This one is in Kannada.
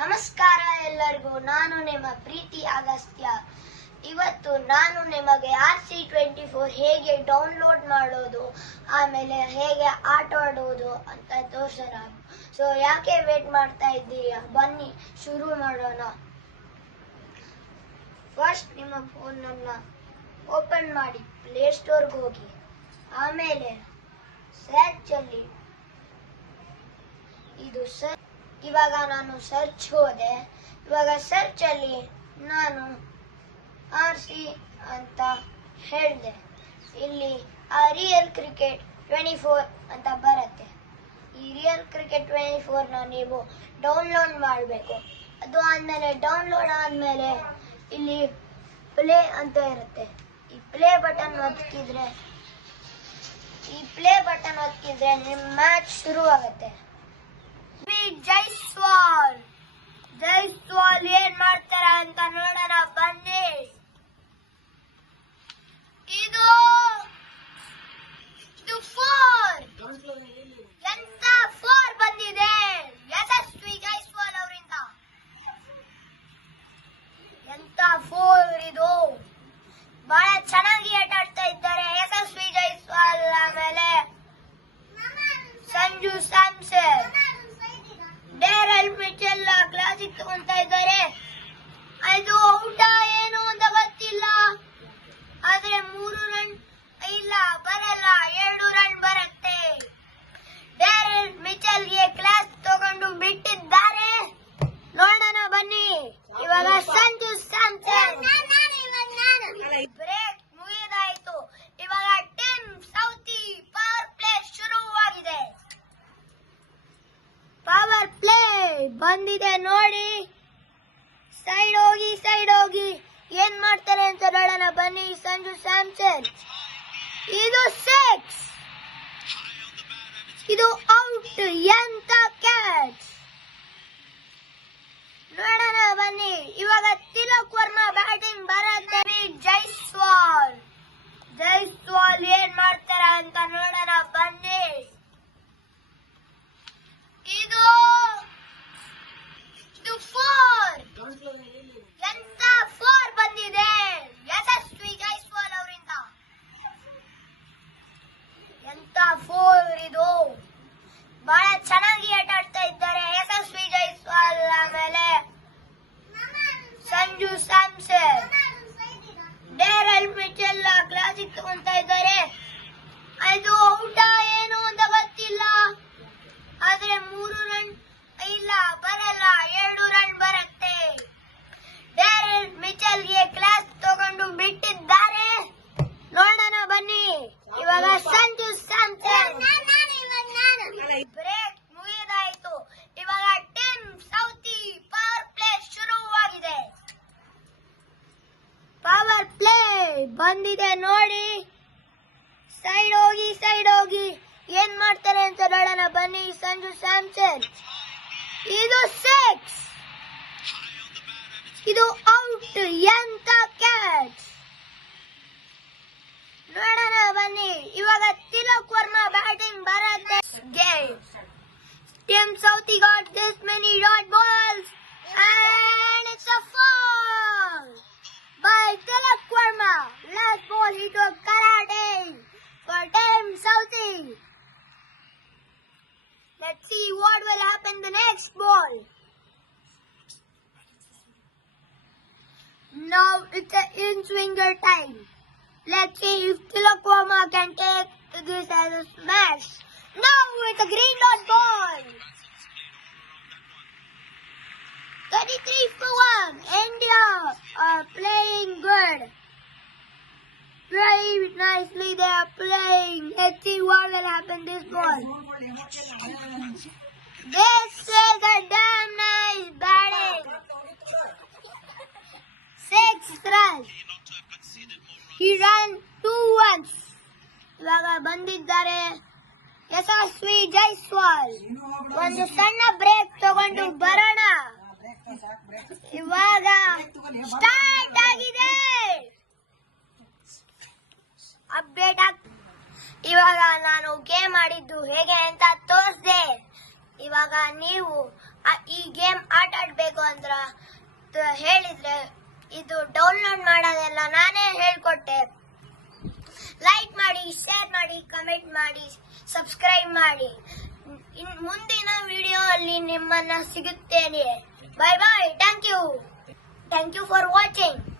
ನಮಸ್ಕಾರ ಎಲ್ಲರಿಗೂ. ನಾನು ನಿಮ್ಮ ಪ್ರೀತಿ ಅಗಸ್ತ್ಯ. ಇವತ್ತು ನಾನು ನಿಮಗೆ RC24 ಹೇಗೆ ಡೌನ್ಲೋಡ್ ಮಾಡೋದು, ಆಮೇಲೆ ಹೇಗೆ ಆಟ ಆಡೋದು ಅಂತ ತೋರಿಸೋಣ. ಸೊ ಯಾಕೆ ವೇಟ್ ಮಾಡ್ತಾ ಇದ್ದೀರಾ, ಬನ್ನಿ ಶುರು ಮಾಡೋಣ. ಫಸ್ಟ್ ನಿಮ್ಮ ಫೋನನ್ನು ಓಪನ್ ಮಾಡಿ ಪ್ಲೇಸ್ಟೋರ್ಗೆ ಹೋಗಿ, ಆಮೇಲೆ ಸರ್ಚ್ ಅಲ್ಲಿ ಇದು ಇವಾಗ ನಾನು ಸರ್ಚ್ ಹೋದೆ. ಇವಾಗ ಸರ್ಚ್ ಅಲ್ಲಿ ನಾನು RC ಅಂತ ಹೇಳಿದೆ. ಇಲ್ಲಿ ರಿಯಲ್ ಕ್ರಿಕೆಟ್ 24 ಅಂತ ಬರುತ್ತೆ. ಈ ರಿಯಲ್ ಕ್ರಿಕೆಟ್ 24ನ ನೀವು ಡೌನ್ಲೋಡ್ ಮಾಡಬೇಕು. ಅದು ಆದಮೇಲೆ ಡೌನ್ಲೋಡ್ ಆದಮೇಲೆ ಇಲ್ಲಿ ಪ್ಲೇ ಅಂತ ಇರುತ್ತೆ. ಈ ಪ್ಲೇ ಬಟನ್ ಒತ್ತಿದ್ರೆ ನಿಮ್ಮ ಮ್ಯಾಚ್ ಶುರು ಆಗುತ್ತೆ. ಜೈಸ್ವಾಲ್ ಏನ್ ಮಾಡ್ತಾರೆ ಅಂತ ನೋಡೋಣ ಬನ್ನಿ. ಇದು 4 ಎಂತ 4 ಬಂದಿದೆ ಯಶಸ್ವಿ ಜೈಸ್ವಾಲ್ ಅವರಿಂದ. ಎಂತ 4 ಇದು, ಬಹಳ ಚೆನ್ನಾಗಿ ಆಟ ಆಡ್ತಾ ಇದ್ದಾರೆ ಯಶಸ್ವಿ ಜೈಸ್ವಾಲ್. ಆಮೇಲೆ ಸಂಜು ಸ್ಯಾಮ್ಸನ್, ಡೇರಲ್ ಮಿಚೆಲ್ ಕ್ಲಾಸಿಕ್ ತಗೊಂತಾ ಇದ್ದಾರೆ. ಅದು ಔಟ ಏನು ಅಂತ ಗೊತ್ತಿಲ್ಲ, ಆದ್ರೆ 3 ರನ್ ಇಲ್ಲ, ಬರಲ್ಲ, 2 ರನ್ ಬರುತ್ತೆ. ಡೇರಲ್ ಮಿಚೆಲ್ಗೆ ಕ್ಲಾಸ್ ತಗೊಂಡು ಬಿಟ್ಟಿದ್ದಾರೆ, ನೋಡೋಣ ಬನ್ನಿ. ಇವಾಗ ಸಂಜು ಸ್ಯಾಮ್ಸನ್ ಬ್ರೇಕ್ ಮುಗಿದಾಯಿತು. ಇವಾಗ ಟೀಮ್ ಸೌತಿ ಪವರ್ ಪ್ಲೇ ಶುರುವಾಗಿದೆ. ಪವರ್ ಪ್ಲೇ ಬಂದಿದೆ ನೋಡಿ. ಸೈಡ್ ಹೋಗಿ ಏನ್ ಮಾಡ್ತಾರೆ ಅಂತ ನೋಡೋಣ ಬನ್ನಿ. ಸಂಜು ಸ್ಯಾಮ್ಸನ್, ಇದು 6, ಇದು ಔಟ್. ಎಂತ ಕ್ಯಾಚ್, ನೋಡೋಣ ಬನ್ನಿ. ಇವಾಗ ತಿಲಕ್ ವರ್ಮಾ ಬ್ಯಾಟಿಂಗ್ ಬರುತ್ತೆ. ಜೈಸ್ವಾಲ್ ಏನ್ ಮಾಡ್ತಾರೆ ಅಂತ ನೋಡೋಣ ಬನ್ನಿ. ಇದು 4 ಎಂತ 4 ಬಂದಿದೆ ಯಶಸ್ವಿ ಜೈಸ್ವಾಲ್ ಅವರಿಂದ. ಎಂತ 4 ಇದು, ಬಹಳ ಚೆನ್ನಾಗಿ ಆಟ ಆಡ್ತಾ ಇದ್ದಾರೆ ಯಶಸ್ವಿ ಜೈಸ್ವಾಲ್. ಆಮೇಲೆ ಸಂಜು ಸ್ಯಾಮ್ಸನ್, ಡೇರಲ್ ಮಿಚೆಲ್ ಕ್ಲಾಸಿಕ್ ತಗೊಂತಾ ಇದ್ದಾರೆ. ಅದು ಔಟ ಏನು ಅಂತ ಗೊತ್ತಿಲ್ಲ, ಆದ್ರೆ 3 ರನ್ ಇಲ್ಲ, ಬರಲ್ಲ, 2 ರನ್ ಬರುತ್ತೆ. ಡೇರಲ್ ಮಿಚೆಲ್ಗೆ ಕ್ಲಾಸ್ ತಗೊಂಡು ಬಿಟ್ಟಿದ್ದಾರೆ, ನೋಡೋಣ ಬನ್ನಿ. ಇವಾಗ ಸಂಜು ಸ್ಯಾಮ್ಸನ್ ಬ್ರೇಕ್ ಮುಗಿದಾಯಿತು. ಇವಾಗ ಟೀಮ್ ಸೌತಿ ಪವರ್ ಪ್ಲೇ ಶುರುವಾಗಿದೆ. ಪವರ್ ಪ್ಲೇ ಬಂದಿದೆ ನೋಡಿ. ಸೈಡ್ ಹೋಗಿ ಏನ್ ಮಾಡ್ತಾರೆ ಅಂತ ನೋಡೋಣ ಬನ್ನಿ. ಸಂಜು ಸ್ಯಾಮ್ಸನ್, ಇದು 6, ಇದು ಔಟ್. ಎಂತ ಕ್ಯಾಚ್, ನೋಡೋಣ ಬನ್ನಿ. ಇವಾಗ ತಿಲಕ್ ವರ್ಮಾ ಬ್ಯಾಟಿಂಗ್ ಬರುತ್ತೆ. Team Southee got this many dot balls and it's a fall by Tilak Verma. Last ball he took karate for Team Southie. Let's see what will happen the next ball. Now it's an in-swinger time. Let's see if Tilak Verma can take this as a smash. Now it's a green dot ball. 33 for 1. India are playing good. Very nicely they are playing. Let's see what will happen this ball. This is a damn nice batting. 6 runs. He ran 2 runs. ಇವಾಗ ಬಂದಿದ್ದಾರೆ ಯಶಸ್ವಿ ಜೈಸ್ವಾಲ್. ಒಂದು ಸಣ್ಣ ಬ್ರೇಕ್ ತಗೊಂಡು ಬರೋಣ. ಇವಾಗ ಸ್ಟಾರ್ಟ್ ಆಗಿದೆ. ಅಪ್ಡೇಟ್ ಇವಾಗ ನಾನು ಗೇಮ್ ಆಡಿದ್ದು ಹೇಗೆ ಅಂತ ತೋರಿಸಿದೆ. ಇವಾಗ ನೀವು ಈ ಗೇಮ್ ಆಟ ಆಡ್ಬೇಕು ಅಂತ ಹೇಳಿದ್ರೆ ಇದು ಡೌನ್ಲೋಡ್ ಮಾಡೋದೆಲ್ಲ ನಾನೇ ಹೇಳ್ಕೊಟ್ಟೆ. ಲೈಕ್ ಮಾಡಿ, ಶೇರ್ ಮಾಡಿ, ಕಮೆಂಟ್ ಮಾಡಿ, ಸಬ್ಸ್ಕ್ರೈಬ್ ಮಾಡಿ. ಮುಂದಿನ ವಿಡಿಯೋ ಅಲ್ಲಿ ನಿಮ್ಮನ್ನ ಸಿಗುತ್ತೇನೆ. Bye bye. Thank you for watching.